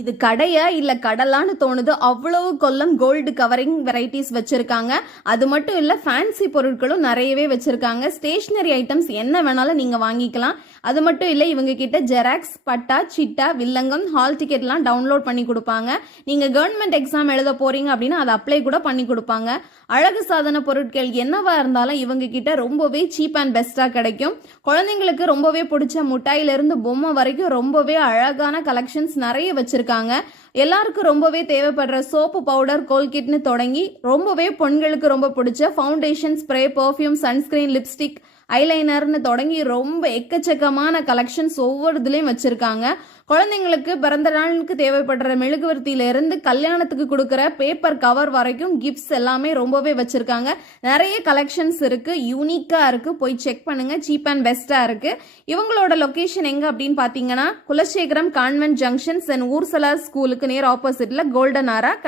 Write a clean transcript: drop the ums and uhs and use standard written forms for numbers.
இது கடையா இல்ல கடலான்னு தோணுது. அவ்வளவு கொல்லம் கோல்டு கவரிங் வெரைட்டிஸ் வச்சிருக்காங்க. அது மட்டும் இல்ல, ஃபேன்சி பொருட்களும் நிறையவே வச்சிருக்காங்க. ஸ்டேஷனரி ஐட்டம்ஸ் என்ன வேணாலும் நீங்க வாங்கிக்கலாம். அது மட்டும் இல்ல, இவங்க கிட்ட ஜெராக்ஸ், பட்டா, சிட்டா, வில்லங்கம், ஹால் டிக்கெட்லாம் டவுன்லோட் பண்ணி கொடுப்பாங்க. நீங்க கவர்மெண்ட் எக்ஸாம் எழுத போறீங்க அப்படின்னா அதை அப்ளை கூட பண்ணி கொடுப்பாங்க. அழகு சாதன பொருட்கள் என்னவா இருந்தாலும் இவங்க கிட்ட ரொம்பவே சீப் அண்ட் பெஸ்டா கிடைக்கும். குழந்தைங்களுக்கு ரொம்பவே பிடிச்ச முட்டாயிலிருந்து பொம்மை வரைக்கும் ரொம்பவே அழகான கலெக்ஷன்ஸ் நிறைய வச்சிருக்காங்க. எல்லாருக்கும் ரொம்பவே தேவைப்படுற சோப்பு, பவுடர், கோல்கேட்னு தொடங்கி ரொம்பவே பெண்களுக்கு ரொம்ப பிடிச்ச foundation, spray, perfume, sunscreen, lipstick, ஐலைனர்னு தொடங்கி ரொம்ப எக்கச்சக்கமான கலெக்ஷன்ஸ் ஒவ்வொரு இதுலையும் வச்சிருக்காங்க. குழந்தைங்களுக்கு பிறந்த நாளுக்கு தேவைப்படுற மெழுகுவர்த்தியில இருந்து கல்யாணத்துக்கு கொடுக்குற பேப்பர் கவர் வரைக்கும் கிஃப்ட்ஸ் எல்லாமே ரொம்பவே வச்சிருக்காங்க. நிறைய கலெக்ஷன்ஸ் இருக்கு, யூனிக்கா இருக்கு. போய் செக் பண்ணுங்க, சீப் அண்ட் பெஸ்டா இருக்கு. இவங்களோட லொகேஷன் எங்க அப்படின்னு பாத்தீங்கன்னா, குலசேகரம் கான்வென்ட் ஜங்ஷன், சென்ட் ஊர்சலா ஸ்கூலுக்கு நேர் ஆப்போசிட்ல கோல்டன் ஆரா